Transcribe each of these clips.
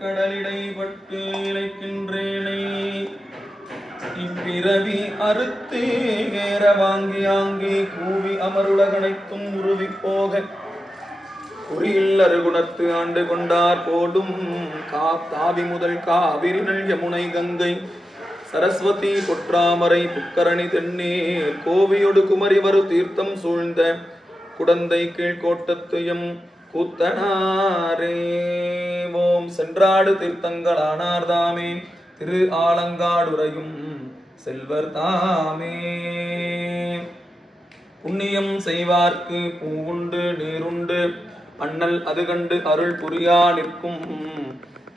கடலிடைப்பட்டு இழைக்கின்றேனை இப்பிறவி அறுத்து ஏற வாங்கி ஆங்கி கூவி அமருலகனைத்தும் உருவி போக குறியில் அருகுணத்து ஆண்டு கொண்டார் போடும் தாவி முதல் காவிரினல் யமுனை கங்கை சரஸ்வதி பொற்றாமரை புக்கரணி தென்னீர் கோவியொடு குமரி வரு தீர்த்தம் சூழ்ந்த குடந்தை கீழ்கோட்டத்துயம் கூத்தனாரே. ஓம் சென்றாடு தீர்த்தங்களானார் தாமே திரு ஆலங்காடுரையும் செல்வர் தாமே. புண்ணியம் செய்வார்க்கு பூவுண்டு நீருண்டு அண்ணல் அது கண்டு அருள் புரியா நிற்கும்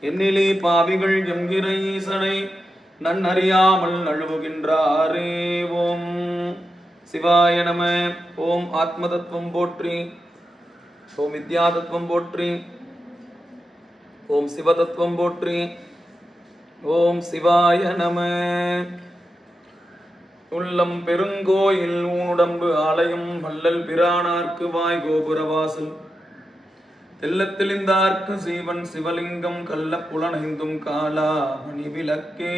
எண்ணிலே பாவிகள் என்கிற ஈசனை நன்னறியாமல் நழுவுகின்றாரே. ஓம் சிவாய நம. ஓம் ஆத்ம தத்துவம் போற்றி, ஓம் வித்யா தத்துவம் போற்றி, ஓம் சிவ தத்துவம் போற்றி, ஓம் சிவாய நம. உள்ளம் பெருங்கோயில் ஊனுடம்பு ஆலயம் வள்ளல் பிரானார்க்கு வாய் கோபுரவாசல் தெல்லத்தெளிந்தார்க்கு சீவன் சிவலிங்கம் கள்ள புலனைந்தும் காலா மணி விளக்கே.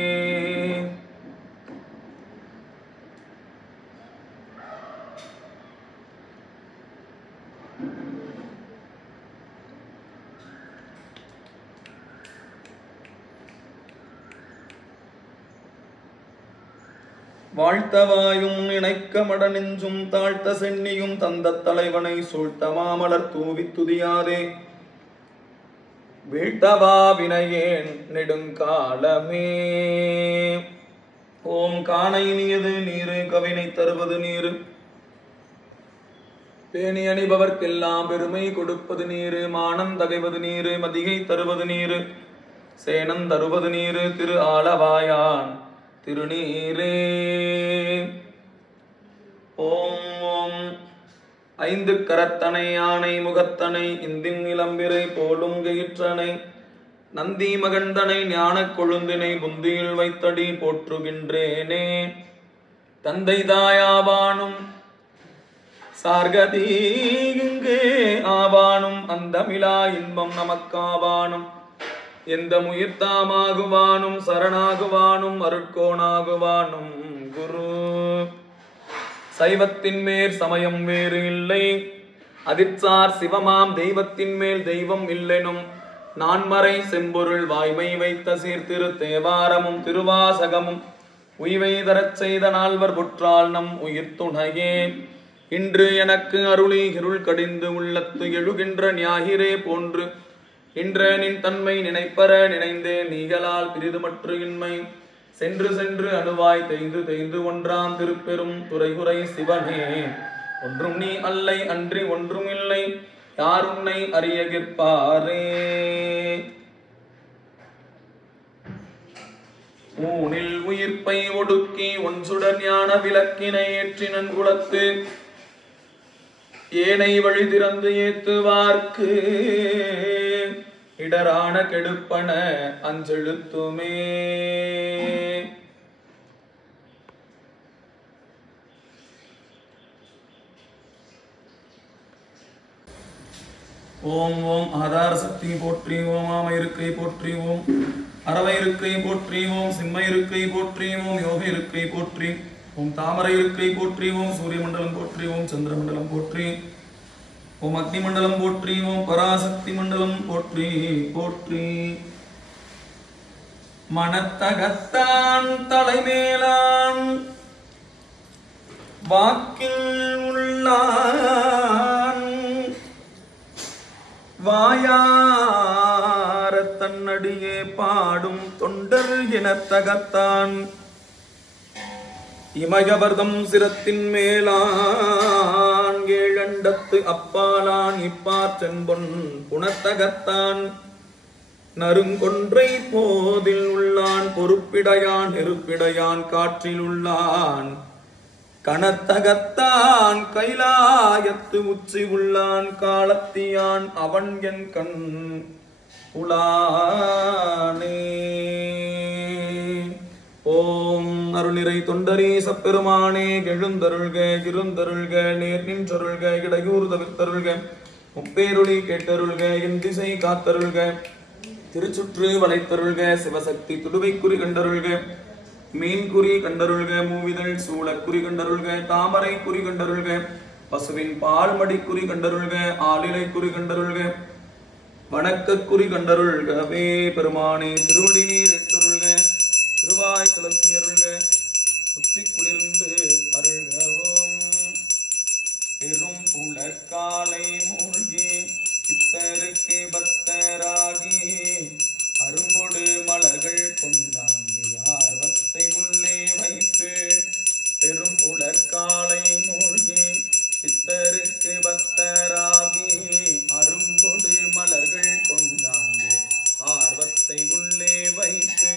வாழ்த்தவாயும் நினைக்க மட நெஞ்சும் தாழ்த்த சென்னியும் தந்த தலைவனை சூழ்த்த மாமலர் தூவி துதியாதே வீழ்த்தவா வினையேன் நெடுங்காலமே. ஓம் காணை நீது நீரு கவினை தருவது நீரு பேணி அணிபவர்க்கெல்லாம் பெருமை கொடுப்பது நீரு மானம் தகைவது நீரு மதிகை தருவது நீரு சேனம் தருவது நீரு திரு ஆலவாயான் திருநீரே. ஓம் ஓம் ஐந்து கரத்தனை யானை முகத்தனை இந்தின் இளம்பிரை போலும் கயிற்றனை நந்தி மகந்தனை ஞான கொழுந்தினை புந்தியில் வைத்தடி போற்றுகின்றேனே. தந்தை தாயாவானும் சார்கதி இங்கு ஆவானும் அந்தமிழா இன்பம் நமக்காவானும் எந்த முயற்தாமாகுவானும் சரணாகுவானும் அருட்கோணாகுவானும் குரு. சைவத்தின் மேல் சமயம் வேறு இல்லை அதிர்சார் சிவமாம் தெய்வத்தின் மேல் தெய்வம் இல்லெனும் நான்மறை செம்பொருள் வாய்மை வைத்த சீர்திரு தேவாரமும் திருவாசகமும் உய்வை தரச் செய்த நால்வர் புற்றால் நம் உயிர் துணையே. இன்று எனக்கு அருளி இருள் கடிந்து உள்ளத்து எழுகின்ற ஞாயிறே போன்று இன்ற நின் தன்மை நினைப்பற நினைந்தே நீகளால் பிரிதுமற்று இன்மை சென்று சென்று அணுவாய் தேய்ந்து தேய்ந்து ஒன்றாம் திருப்பெரும் துறைகுறை சிவனே. ஒன்றும் நீ அல்லை அன்றி ஒன்றும் இல்லை யார் உன்னை அறியகிற்பாரே. ஊனில் உயிர்ப்பை ஒடுக்கி ஒன்சுடர் ஞான விளக்கினை ஏற்றினன் குலத்து ஏனை வழி திறந்து ஏத்துவார்க்கு இடரான கெடுப்பன அஞ்செழுத்துமே. ஓம் ஓம் ஆதார சக்தி போற்றி, ஓம் ஆம இருக்கை போற்றி, ஓம் அரவை இருக்கை போற்றி, ஓம் சிம்ம இருக்கை போற்றி, ஓம் யோக இருக்கை போற்றி, ஓம் தாமரை இருக்கை போற்றி, ஓம் சூரிய மண்டலம் போற்றி, ஓம் சந்திர மண்டலம் போற்றி, ஓம் அக்னி மண்டலம் போற்றி, ஓம் பராசக்தி மண்டலம் போற்றி போற்றி. மனத்தகத்தான் தலைமேலான் வாக்கில் உள்ளான் வாயார தன்னடியே பாடும் தொண்டர் இனத்தகத்தான் இமயவர்தம் சிரத்தின் மேலான் ஏழண்டத்து அப்பாலான் இப்பார் செம்பொன் குணத்தகத்தான் நறுங்கொன்றை போதில் உள்ளான் பொறுப்பிடையான் நெருப்பிடையான் காற்றில் உள்ளான் கணத்தகத்தான் கைலாயத்து உச்சி உள்ளான் காலத்தியான் அவன் என் கண் உளானே. ஓம் அருளிரை தொண்டரீச பெருமானே எழுந்தருள்க இருந்தருள்க நேர் நின்றருள்க இடையூர் தவிர்த்தருள்க முப்பேருளி கேட்டருள்க என் திசை காத்தருள்க திருச்சுற்று வளைத்தருள்க சிவசக்தி துடுவைக்குறி கண்டருள்க மீன்குறி கண்டருள்க மூவிதழ் சூளக்குறி கண்டருள்க தாமரை குறி கண்டருள்க பசுவின் பால்மடி குறி கண்டருள்க ஆளிலை குறி கண்டருள்க வணக்கக்குறி கண்டருள்கவே பெருமானே திருவடி நீர் எட்டருள்க திருவாய் கலக்கி அருள்க உச்சி குளிர்ந்து அருள்கவும் பெரும் புலற்காலை மூழ்கி சித்தருக்கு பக்தராகி அரும்பொடு மலர்கள் கொண்டாங்கி ஆர்வத்தை உள்ளே வைத்து பெரும் புலற்காலை மூழ்கி சித்தருக்கு பக்தராகி அரும்பொடு மலர்கள் கொண்டாங்கி ஆர்வத்தை உள்ளே வைத்து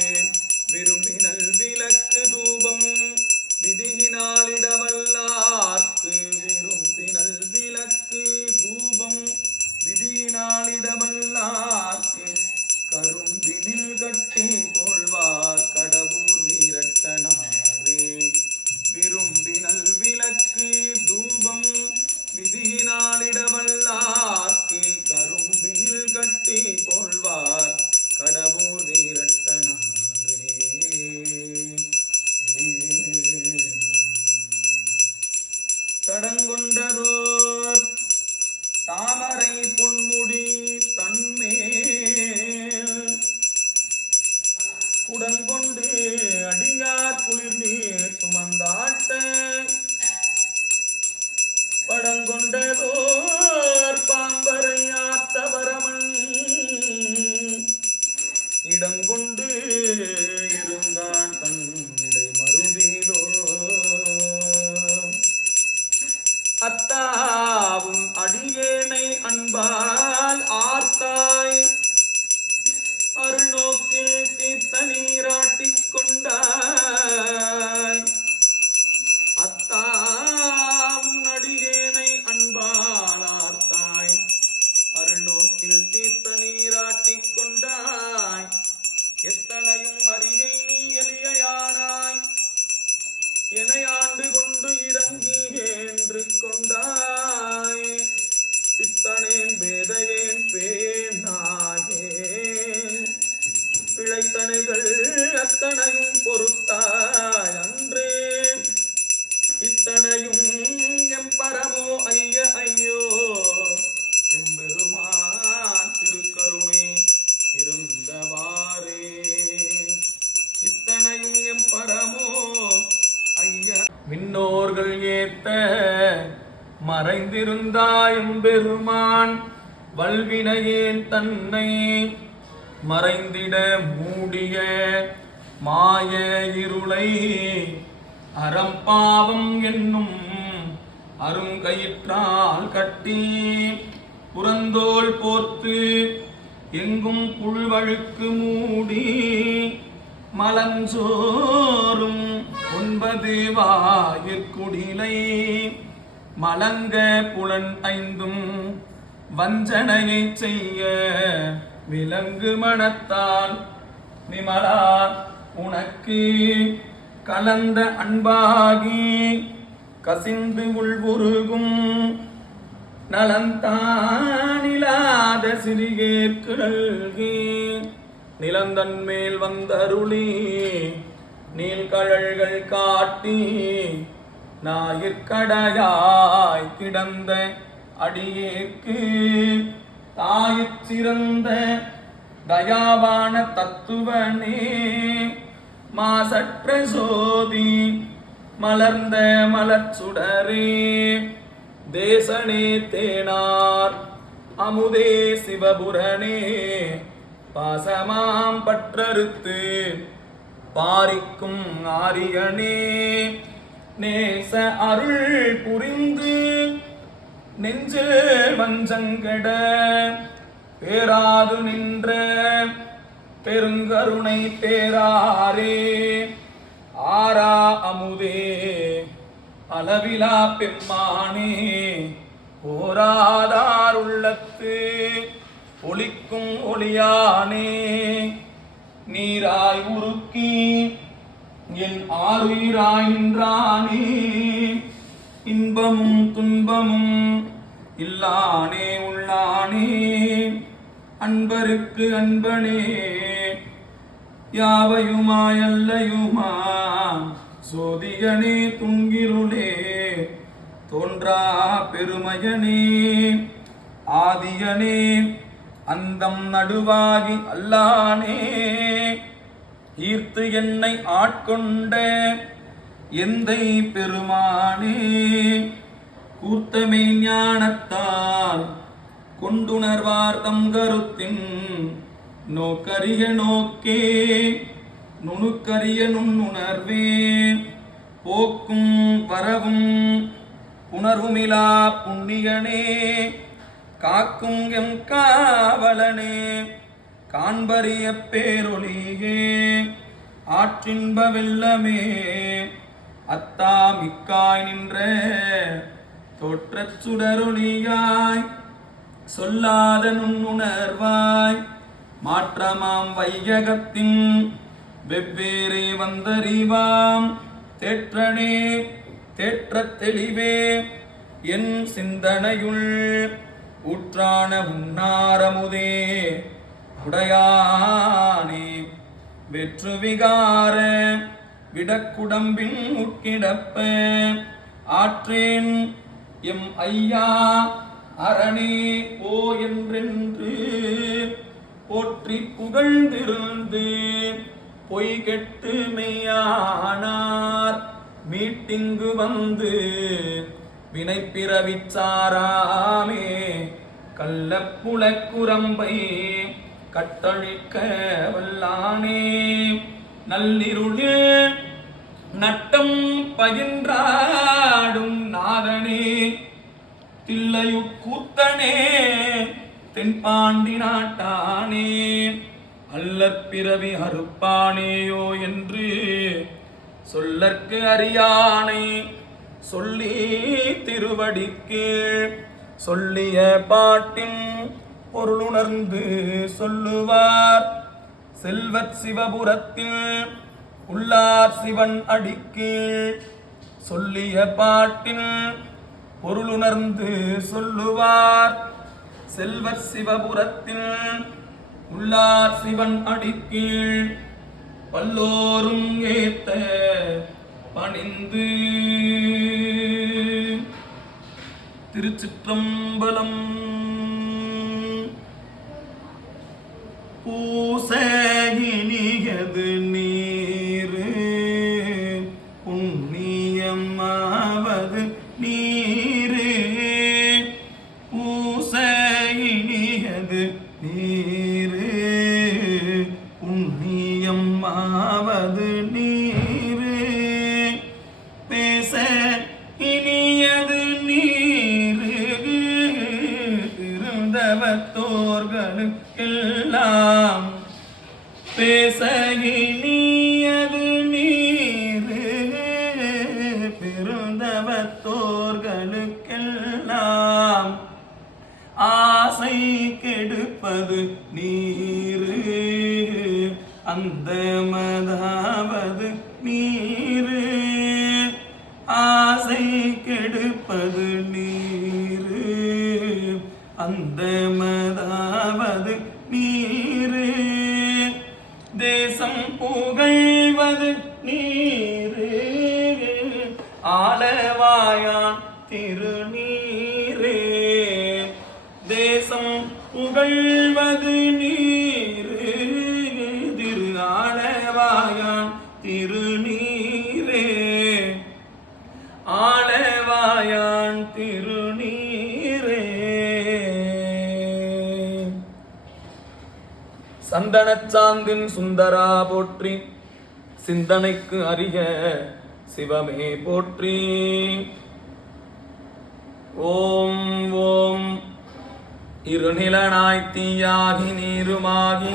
விரும்பினல் விளக்கு தூபம் விதியினாலிடவல்லார்க்கு விரும்பினல் விளக்கு தூபம் விதியினாலிடவல்லார்க்கு கரும்பினில் கட்டி கொள்வார் கடவுர் வீரட்டனாரே விரும்பினல் விளக்கு தூபம் விதியினாலிடவல்லார்க்கு கரும்பினில் கட்டி கொள்வார் கடவுர் வீரட்டனாரே. தடங்கொண்டதோர் தாமரை பொன்முடி தன்மேல் குடங்கொண்டு அடியார் குளிர் நீர் சுமந்தாட்ட படங்கொண்டதோர் பாம்பரை ஆத்தவரமன் இடங்கொண்டு இருந்தான் தன் இடை மருதீதோ அத்தாவும் அடியேனை அன்பால் ஆர்த்தாய் அருள்நோக்கில் தீர்த்த நீராட்டிக் கொண்டாய் அத்தாவும் அடியேனை அன்பால் ஆர்த்தாய் அருள்நோக்கில் தீர்த்த நீராட்டிக் கொண்டாய் எத்தனையும் அறிகை நீ எளியானாய் என்னை ஆண்டு கொண்டு இறங்கி என்று கொண்டாய் பித்தனேன் பேதையேன் பேனாயேன் பிழைத்தனைகள் அத்தனையும் பொறுத்தாய் அன்றே இத்தனையும் எம்பரமோ ஐய ஐயோ எம்பெருமான் திருக்கருணை இருந்தவாறே இத்தனையும் எம்பரமோ விண்ணோர்கள் ஏத்த மறைந்திருந்தாயும் பெருமான் வல்வினையேன் தன்னை மறைந்திட மூடிய மாய இருளை அறம்பாவம் என்னும் அருங்கயிற்றால் கட்டி புறந்தோல் போர்த்து எங்கும் புல்வழுக்கு மூடி மலஞ்சோறும் 9 வாயிற்குடிலை மலங்க புலன் 5 வஞ்சனையை செய்ய விலங்கு மனத்தால் விமலா உனக்கு கலந்த அன்பாகி கசிந்து உள்வுருகும் நலந்தானிலாத சிறியேற்கு நல்கி நிலந்தன் மேல் வந்தருளி நீள்கழல்கள் காட்டி ஞாயிற்கடையாய் கிடந்த அடியேற்கு தாயிற் சிறந்த தயாவான தத்துவனே மாசற்ற சோதி மலர்ந்த மலர்ச்சுடரே தேசனே தேனார் அமுதே சிவபுரனே பாசமாம் பற்றறுத்து பாரிக்கும் ஆரியனே நேச அருள் புரிந்து நெஞ்சில் வஞ்சங்கட பேராது நின்ற பெருங்கருணை பேராரே ஆரா அமுதே அளவிலா பெம்மானே ஓராதார் உள்ளத்து ஒளிக்கும் ஒளியானே நீராய் உருக்கி என் ஆறுயிராய் நின்றானே இன்பமும் துன்பமும் இல்லானே உள்ளானே அன்பருக்கு அன்பனே யாவையுமாயல்லையுமா சோதியனே துங்கிருளே தோன்றா பெருமையனே ஆதியனே அந்தம் நடுவாகி அல்லானே ஈர்த்து என்னை ஆட்கொண்ட எந்தை பெருமானே கூர்த்தமை ஞானத்தால் கொண்டுணர்வார் தம் கருத்தின் நோக்கரிய நோக்கே நுணுக்கரிய நுண்ணுணர்வே போக்கும் வரவும் உணர்வுமிலா புண்ணியனே காக்கும் எம் காவலனே காண்பரிய பேரொளியே ஆற்றின்ப வெள்ளமே அத்தா மிக்காய் நின்ற தோற்றச் சுடரொளியாய் சொல்லாத நுண்ணுணர்வாய் மாற்றமாம் வையகத்தின் வெவ்வேறே வந்தறிவாம் தேற்றனே தேற்றத் தெளிவே என் சிந்தனையுள் ஊற்றான உன்னாரமுதே உடையானே வெற்று விகார விடக்குடம்பின் உட்கிடப்ப ஆற்றேன் எம் ஐயா அரணே ஓ என்றென்று போற்றி புகழ்ந்திருந்து பொய் கெட்டு மெய்யானார் மீட்டிங்கு வந்து வினைப்பிறவிச்சாராமே கள்ளப்புலக்குரம்பை கட்டழிக்க வல்லானே நள்ளிருளில் நட்டம் பயின்றாடும் நாதனே தில்லையுக்கூத்தனே தென்பாண்டி நாட்டானே அல்லற்பிறவி அறுப்பானேயோ என்று சொல்லற்கு அறியானை சொல்லி திருவடிக்கு சொல்லிய பாட்டின் பொருளுணர்ந்து சொல்லுவார் செல்வத் சிவபுரத்தில் உள்ளார் சிவன் அடிக்கு சொல்லிய பாட்டின் பொருளுணர்ந்து சொல்லுவார் செல்வத் சிவபுரத்தில் உள்ளார் சிவன் அடிக்கீழ் பல்லோரும் ஏத்த பணிந்து. திருச்சிற்றம்பலம். பூசையினியது நீரு புண்ணியமாவது நீரு. பூசையினியது நீரு புண்ணியமாவது நீரு. பேச இனியது நீரு இருந்தவத்தோர்களுக்கெல்லாம். பேச இனியது நீரு பெருந்தவத்தோர்களுக்கெல்லாம். ஆசை கெடுப்பது நீரு அந்த மதாவது நீரு. ஆசை கெடுப்பது நீரு அந்த மதாவது நீரு. தேசம் புகழ்வது நீரு ஆலவாயான் திருநீரே. தேசம் புகழ்வது நீரு திரு ஆலவாயான் திருநீரே. ஆலவாயான் திருநீரே. சந்தனச் சாந்தின் சுந்தரா போற்றி. சிந்தனைக்கு அரிய சிவமே போற்றி. ஓம் ஓம் இருநிலனாய் தீயாகி நீருமாகி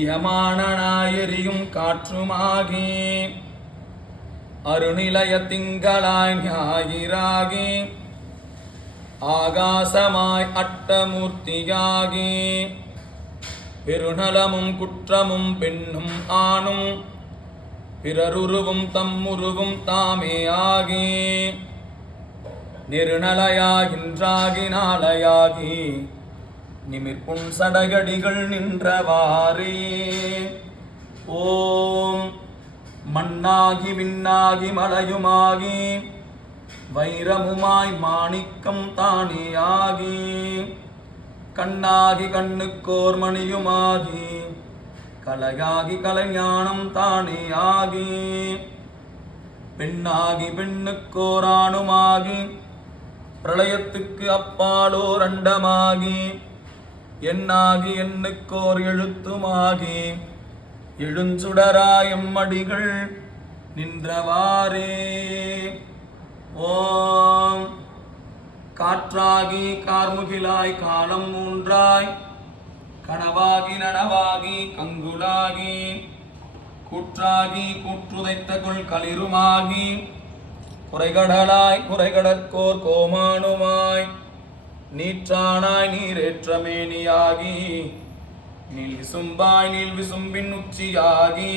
இயமானனாயெரியும் காற்றுமாகி அருநிலைய திங்களாய் ஞாயிறாகி ஆகாசமாய் அட்டமூர்த்தியாகி பெருநலமும் குற்றமும் பெண்ணும் ஆணும் பிறருருவும் தம்முருவும் தாமே ஆகி நெருநலையாகின்றாகி நாளையாகி நிமிர்ப்புன் சடகடிகள் நின்றவாறே. ஓம் மண்ணாகி விண்ணாகி மலையுமாகி வைரமுமாய் மாணிக்கம் தானேயாகி கண்ணாகி கண்ணுக்கோர் மணியுமாகி கலையாகி கலைஞானம் தானேயாகி பெண்ணாகி பெண்ணுக்கோராணுமாகி பிரளயத்துக்கு அப்பாலோர் அண்டமாகி எண்ணாகி எண்ணுக்கோர் எழுத்துமாகி எழுஞ்சுடராயம்மடிகள் நின்றவாறே. ஓம் காற்றாகி கார்முகிலாய் காலம் மூன்றாய் கனவாகி நனவாகி கங்குலாகி கூற்றாகி கூற்றுதைத்த கொள் களிருமாகி குறைகடலாய் குறைகடற்கோர் கோமானுமாய் நீற்றானாய் நீரேற்றமேனியாகி நீல் விசும்பாய் நீல் விசும்பின் உச்சியாகி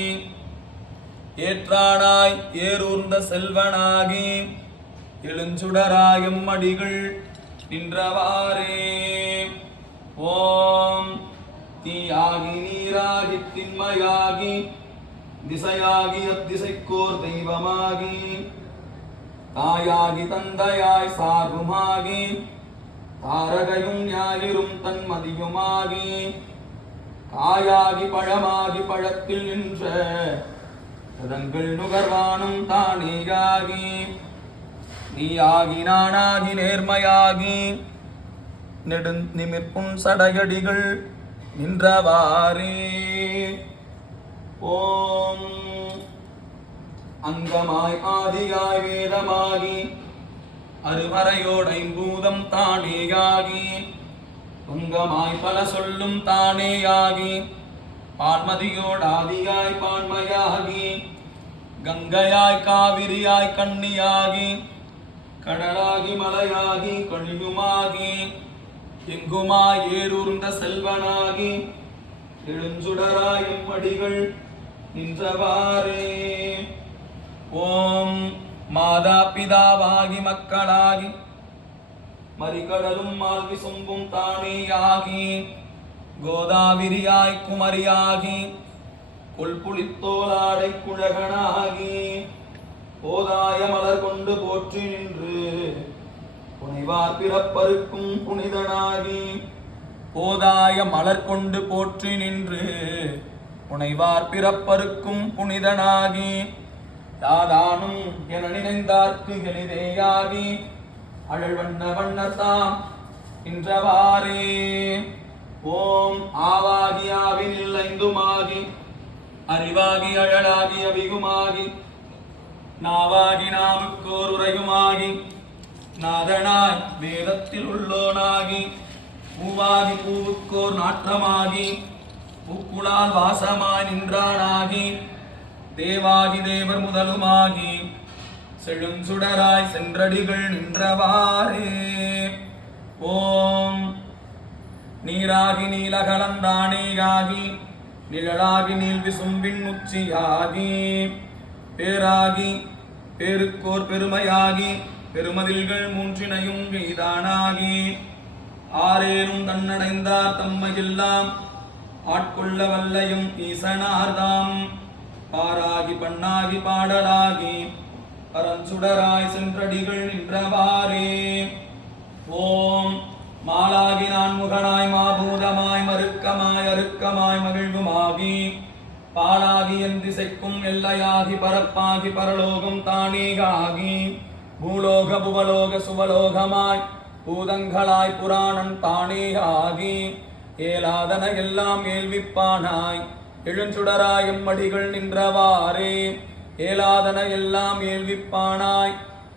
ஏற்றானாய் ஏரூர்ந்த செல்வனாகி எழுஞ்சுடராயம் அடிகள் நின்றவாறே. ஓம் தீயாகி நீராகி திண்மையாகி திசையாகி அத்திசைக்கோர் தெய்வமாகி தாயாகி தந்தையாய் சார்புமாகி தாரகையும் ஞாயிறும் தன்மதியுமாகி காயாகி பழமாகி பழத்தில் நின்ற ரதங்கள் நுகர்வானும் தானேயாகி நீயாகி நானாகி நேர்மையாகி நெடுநிமிர்ப்புன் சடையடிகள் நின்றவாறே. ஓம் அங்கமாய் ஆதியாய் வேதமாகி அருமறையோடைம்பூதம் தானேயாகி பங்கமாய் பல சொல்லும் தானேயாகி பான்மதியோடாதியாய் பான்மையாகி கங்கையாய் காவிரியாய் கண்ணியாகி கடலாகி மலையாகி கழியுமாகி எங்குமாய் ஏரூர்ந்த செல்வனாகி எழுஞ்சுடராயும் அடிகள் நின்றவாறே. ஓம் மாதா பிதாவாகி மக்களாகி மறிகடலும் மால்வி சொம்பும் தானேயாகி கோதாவிரியாய் குமரியாகி கொல்புளித்தோலாடை குழகனாகி போதாய மலர் கொண்டு போற்றி நின்று புனைவார் பிறப்பருக்கும் புனிதனாகி போதாய மலர் கொண்டு போற்றி நின்று புனைவார் பிறப்பருக்கும் புனிதனாகி யாதானும் என நினைந்தார்க்கு எளிதேயாகி அழல் வண்ண வண்ணத்தாம் நின்றவாறே. ஓம் ஆவாகி ஆவினில் ஐந்துமாகி அறிவாகி அழலாகி அபிகுமாகி நாவாகி நாவுக்கோர் உரையுமாகி நாதனாய் வேதத்தில் உள்ளோனாகி பூவாகி பூவுக்கோர் நாற்றமாகி பூக்குளால் வாசமாய் நின்றானாகி தேவாகி தேவர் முதலுமாகி செழுஞ்சுடராய் சென்றடிகள் நின்றவாறே. ஓம் நீராகி நீலகலந்தானேயாகி நிழலாகி நீல் விசும்பின் உச்சியாகி பேராகி பேருக்கோர் பெருமையாகி பெருமதில்கள் மூன்றினையும் எய்தானாகி ஆரேனும் தன்னடைந்தார் தம்மையெல்லாம் ஆட்கொள்ள வல்லையும் ஈசனார்தாம் பாராகி பண்ணாகி பாடலாகி பரஞ்சுடராய் சென்றடிகள் நின்றவாறே. ஓம் மாலாகி நான்முகனாய் மாபூதமாய் மறுக்கமாய் அறுக்கமாய் மகிழ்வுமாகி பாலாகி என் திசைக்கும் எல்லையாகி பரப்பாகி பரலோகம் தானேயாகி பூலோக புவலோக சுவலோகமாய் பூதங்களாய் புராணன் தானேயாகி ஏலாதன எல்லாம் ஏல்விப்பானாய் எழுஞ்சுடராயம் அடிகள் நின்றவாறே. ஏலாதன எல்லாம் ஏல்விப்பானாய்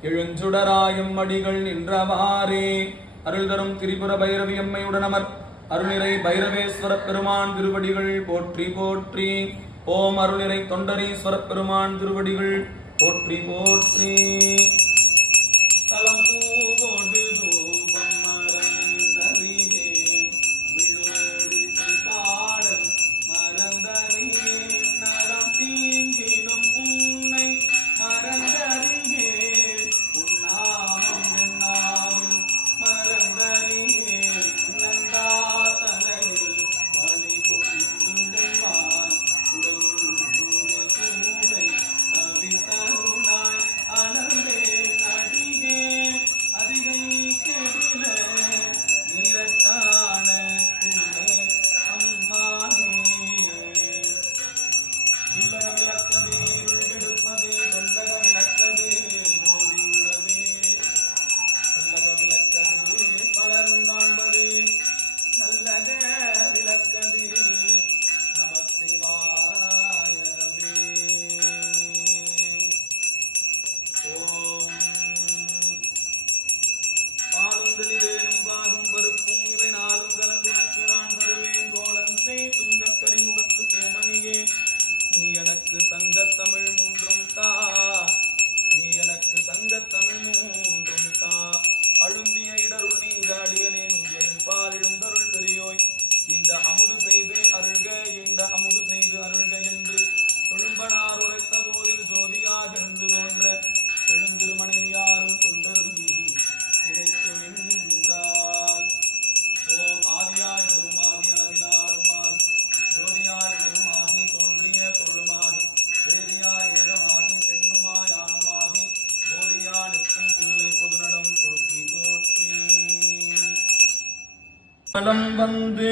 எழுஞ்சுடராயம் அடிகள் நின்றவாறே. அருள் தரும் திரிபுர பைரவி அம்மையுடன் அமர் அருளிரை பைரவேஸ்வர பெருமான் திருவடிகள் போற்றி போற்றி. ஓம் அருளிரை தொண்டரீஸ்வர பெருமான் திருவடிகள் போற்றி போற்றி. தலம் பூவோடு தூபம் மறந்தறியேன் விழுவடி பாடல் மறந்தறியேன் நலம் தீங்கினும் உன்னை மறந்தறியேன் உன்னாமல் மறந்தறியேன் நந்தாத பலம் வந்து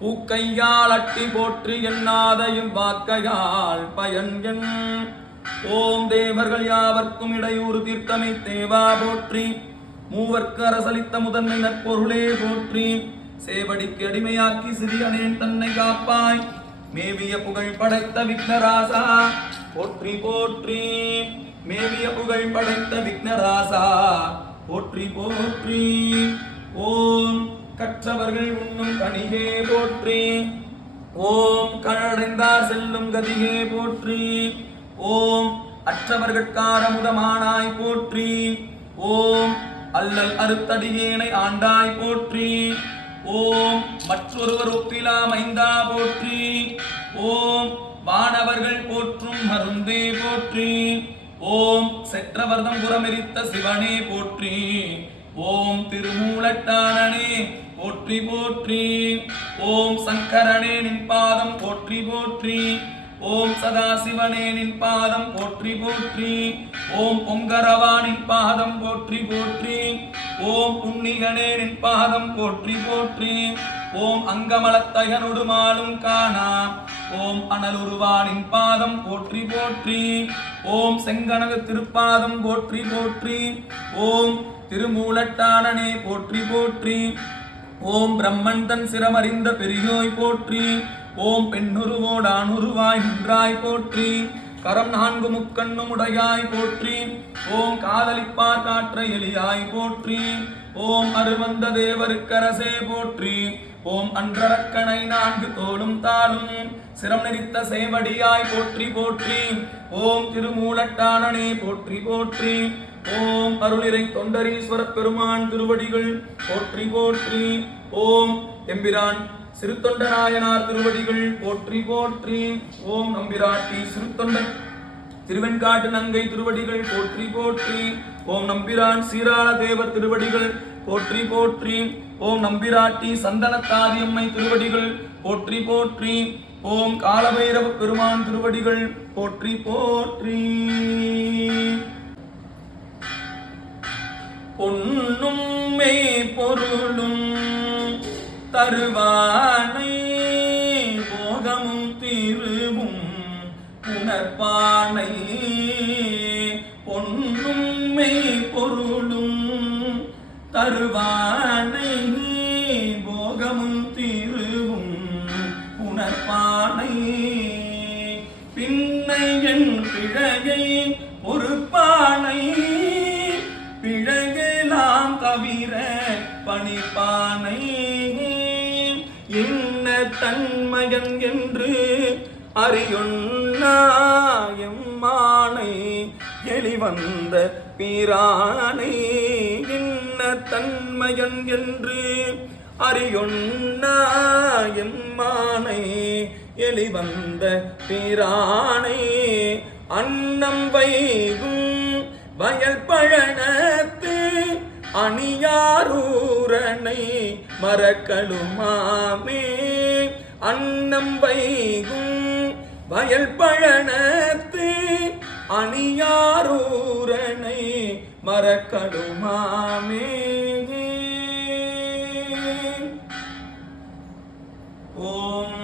பூக்கையால் அட்டி போற்றி எண்ணாதையும் வாக்கையால் பயன் என். ஓம் தேவர்கள் யாவர்க்கும் இடையூறு தீர்த்தமை தேவா போற்றி. மூவர்க்கு அரசளித்த முதன்மை நற்பொருளே போற்றி. சேவடிக்கு அடிமையாக்கி சிறியனேன் தன்னை காப்பாய். மேவிய புகழ் படைத்த விக்னராசா போற்றி போற்றி. மேவிய புகழ் படைத்த விக்னராசா போற்றி போற்றி. ஓம் கற்றவர்கள் உண்ணும் கனிகே போற்றி. ஓம் கழடைந்தார் செல்லும் கதிகே போற்றி. ஓம் அற்றவர்கட்கார முதமானாய் போற்றி. ஓம் அல்லல் அறுத்தடியேனை ஆண்டாய் போற்றி. ஓம் மற்றொருவர் ஒப்பிலா மைந்தா போற்றி. ஓம் வானவர்கள் போற்றும் மருந்தே போற்றி. ஓம் செற்றவர்தம் புறமெரித்த சிவனே போற்றி. ஓம் திருமூலட்டானனே போற்றி போற்றி. ஓம் சங்கரனே நின் பாதம் போற்றி போற்றி. ஓம் சதாசிவனே நின் பாதம் போற்றி போற்றி. ஓம் பொங்கரவா நின் பாதம் போற்றி போற்றி. ஓம் புண்ணிகனே நின் பாதம் போற்றி போற்றி. ஓம் அங்கமலத்தயனொடு மாலும் காணா ஓம் அனலுருவானின் பாதம் போற்றி போற்றி. ஓம் செங்கனக திருப்பாதம் போற்றி போற்றி. ஓம் திருமூலட்டானனே போற்றி போற்றி. ஓம் பிரம்மன் தன் சிரமறிந்த பெரியோய் போற்றி. ஓம் பெண்ணுருவோடானுருவாய் நின்றாய் போற்றி. கரம் 4 முக்கண்ணும் உடையாய் போற்றி. ஓம் காதலிப்பார் காற்ற எலியாய் போற்றி. ஓம் அருவந்த தேவருக்கரசே போற்றி. ஓம் அன்றரக்கணை 4 தோளும் தாளும் சிரம் நெறித்த சேவடியாய் போற்றி போற்றி. ஓம் திருமூலட்டானனே போற்றி போற்றி. ஓம் அருளிரை தொண்டரீஸ்வர பெருமான் திருவடிகள் போற்றி போற்றி. ஓம் எம்பிரான் சிறுத்தொண்ட நாயனார் திருவடிகள் போற்றி போற்றி. ஓம் நம்பிராட்டி சிறுத்தொண்டன் திருவெண்காட்டு நங்கை திருவடிகள் போற்றி போற்றி. ஓம் நம்பிரான் சீராள தேவர் திருவடிகள் போற்றி போற்றி. ஓம் நம்பிராட்டி சந்தனத்தாதியம்மை திருவடிகள் போற்றி போற்றி. ஓம் காலபைரவ பெருமான் திருவடிகள் போற்றி போற்றி. பொன்னும் மெய் பொருளும் தருவானை போகமும் தீருவும் புனர்பானை. பொன்னும் மெய் பொருளும் தருவானை போகமும் தீருவும் புனர்பானை. பின்னை என் பிழையை ஒரு பானை பிழையெல்லாம் தவிர பணிப்பானை. என்ன தன்மயன் என்று அறியொன்னாயம்மானை எளிவந்த பீரானை. என்ன தன்மயன் என்று அறியொன்னாயம்மானை எளிவந்த பீரானை. அன்னம் வைகும் வயல் பழனத்து அணியாரூரனை மறக்கலுமாமே. அன்னம் வைகும் வயல் பழனத்து அணியாரூரனை மறக்கலுமாமே. ஓம்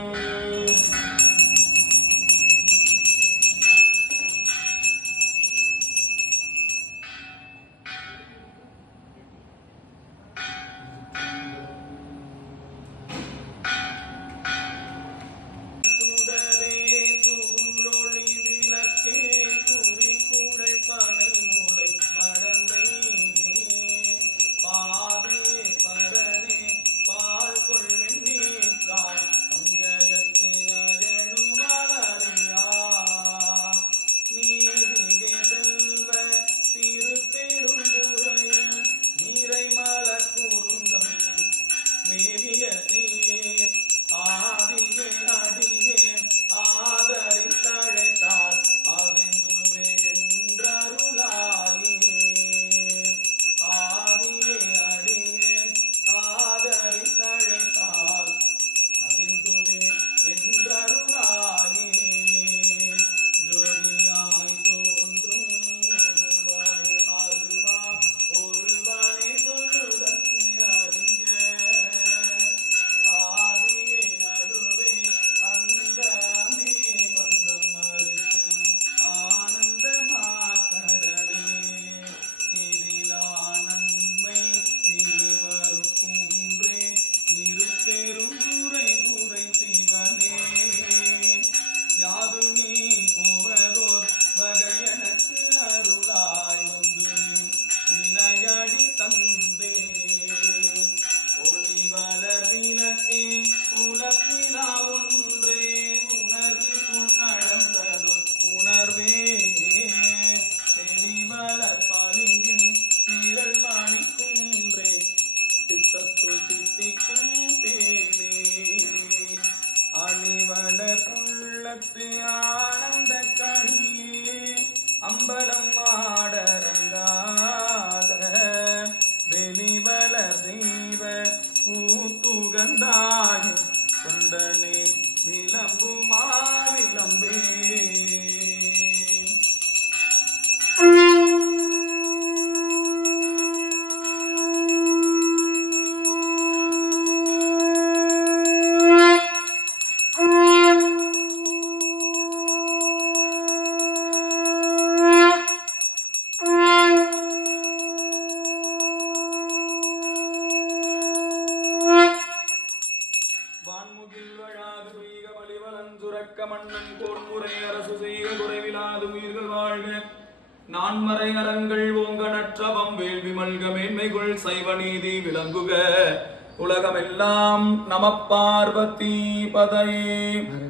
பாதி பரணே பால் கொள்வெண்ணீற்றாய் அங்க வாழ்க. நான்மறை அறங்கள் ஓங்க நற்றவம் வேள்வி மல்க மேன்மைகுள் சைவ நீதி விளங்குக. உலகமெல்லாம் நம பார்வதி பதையே.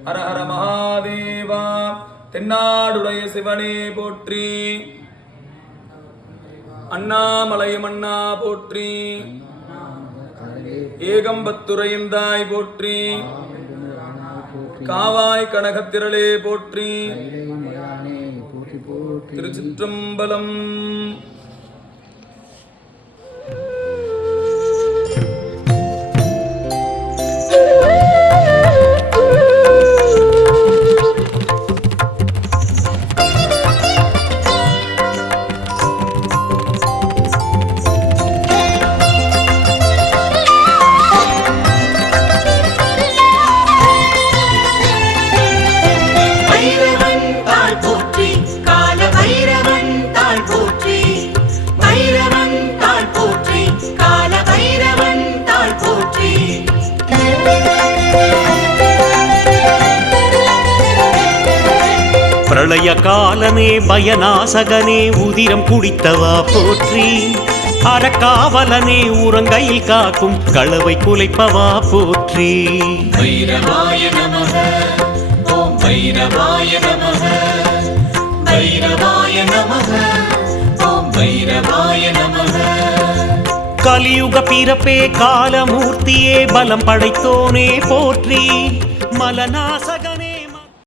ஹர ஹர மகாதேவா. தென்னாடுடைய சிவனே போற்றி. அண்ணாமலை மன்னா போற்றி. ஏகம்பத்துரையந்தாய் போற்றி. காவாய் கனகத்திரளே போற்றி. திருச்சிற்றம்பலம். பிரளய காலனே பயநாசகனே உதிரம் குடித்தவா போற்றி. அறக்காவலனே உறங்கையில் காக்கும் களவை குலைப்பவா போற்றி. பைரவாய நமஹ ஓம் பைரவாய நமஹ பைரவாய நமஹ ஓம் பைரவாய நமஹ. கலியுக பிறப்பே காலமூர்த்தியே பலம் படைத்தோனே போற்றி. மலநாசகனே